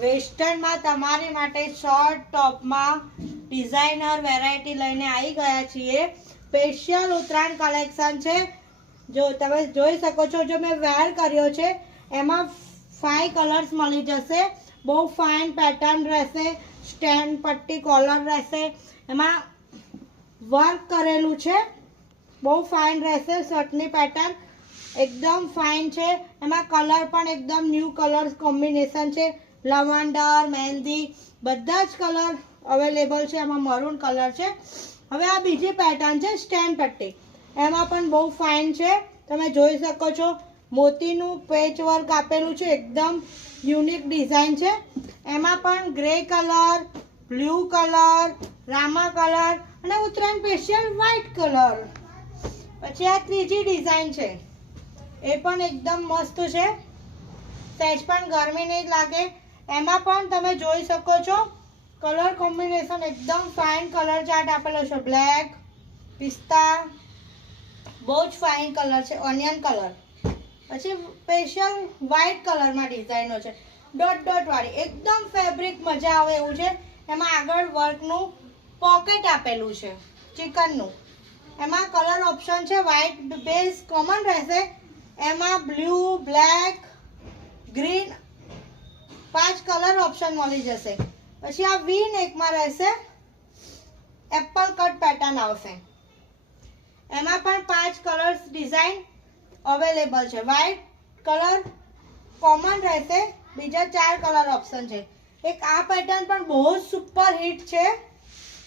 વેસ્ટર્નમાં તમારી માટે short ટોપમાં designer variety લઈને આવી ગયા છીએ. સ્પેશિયલ ઉત્તરાયણ કલેક્શન છે. જો તમે જોઈ શકો છો, જો મેં વેર કર્યો છે એમાં 5 કલર્સ મળી જશે. બહુ ફાઇન પેટર્ન રહેશે, સ્ટેન્ડ પટ્ટી કોલર રહેશે, એમાં વર્ક કરેલું છે, બહુ ફાઇન રહેશે. શર્ટની પેટર્ન એકદમ ફાઇન છે. એમાં કલર પણ એકદમ ન્યૂ કલર્સ કોમ્બિનેશન છે. લવંડર, મહેંદી બધા જ કલર અવેલેબલ છે. એમાં મરૂન કલર છે. હવે આ બીજી પેટર્ન છે સ્ટેન્ડ પટ્ટી, એમાં પણ બહુ ફાઇન છે. તમે જોઈ શકો છો, મોતીનું પેચ વર્ક આપેલું છે, એકદમ યુનિક ડિઝાઇન છે. એમાં પણ grey colour, blue colour, Rama colour અને ઉત્તરાયણ સ્પેશિયલ વ્હાઇટ કલર. પછી આ ત્રીજી ડિઝાઇન છે, એ પણ એકદમ મસ્ત છે, સહેજ પણ ગરમી નહીં લાગે. એમાં પણ તમે જોઈ શકો છો, કલર કોમ્બિનેશન એકદમ ફાઇન કલર ચાર્ટ આપેલો છે. બ્લેક, પિસ્તા, બહુ જ ફાઇન કલર છે, ઓનિયન કલર. પછી સ્પેશિયલ વ્હાઇટ કલરમાં ડિઝાઇનો છે, ડોટ ડોટ વાળી, એકદમ ફેબ્રિક મજા આવે એવું છે. એમાં આગળ વર્કનું પોકેટ આપેલું છે ચિકનનું. એમાં કલર ઓપ્શન છે, વ્હાઇટ બેઝ કોમન રહેશે, એમાં blue, black, green 5 colour option મળી જશે. પછી આ વી નેકમાં રહેશે, એપલ કટ પેટર્ન આવશે. એમાં પણ 5 કલર્સ ડિઝાઇન અવેલેબલ છે. વ્હાઇટ કલર કોમન રહેશે, બીજા 4 કલર ઓપ્શન છે. એક આ પેટર્ન પણ બહુ જ સુપર હિટ છે.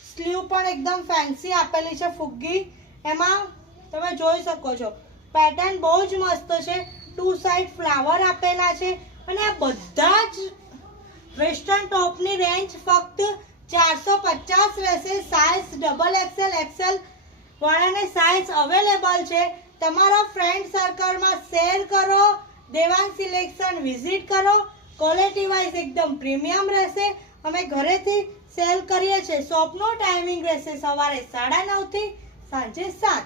સ્લીવ પણ એકદમ ફેન્સી આપેલી છે, ફુગ્ગી. એમાં તમે જોઈ શકો છો, પેટર્ન બહુ જ મસ્ત છે. 2 સાઈડ ફ્લાવર આપેલા છે. અને આ બધા જ વેસ્ટર્ન ટોપની રેન્જ ફક્ત 450 રહેશે. સાઇઝ XXL, XL વાળાને સાઇઝ અવેલેબલ છે. તમારા ફ્રેન્ડ સર્કલમાં શેર કરો. દેવાંગ સિલેક્શન વિઝિટ કરો. ક્વોલિટી વાઇઝ એકદમ પ્રીમિયમ રહેશે. અમે ઘરેથી સેલ કરીએ છીએ. શોપનો ટાઈમિંગ રહેશે સવારે 9:30 થી સાંજે 7.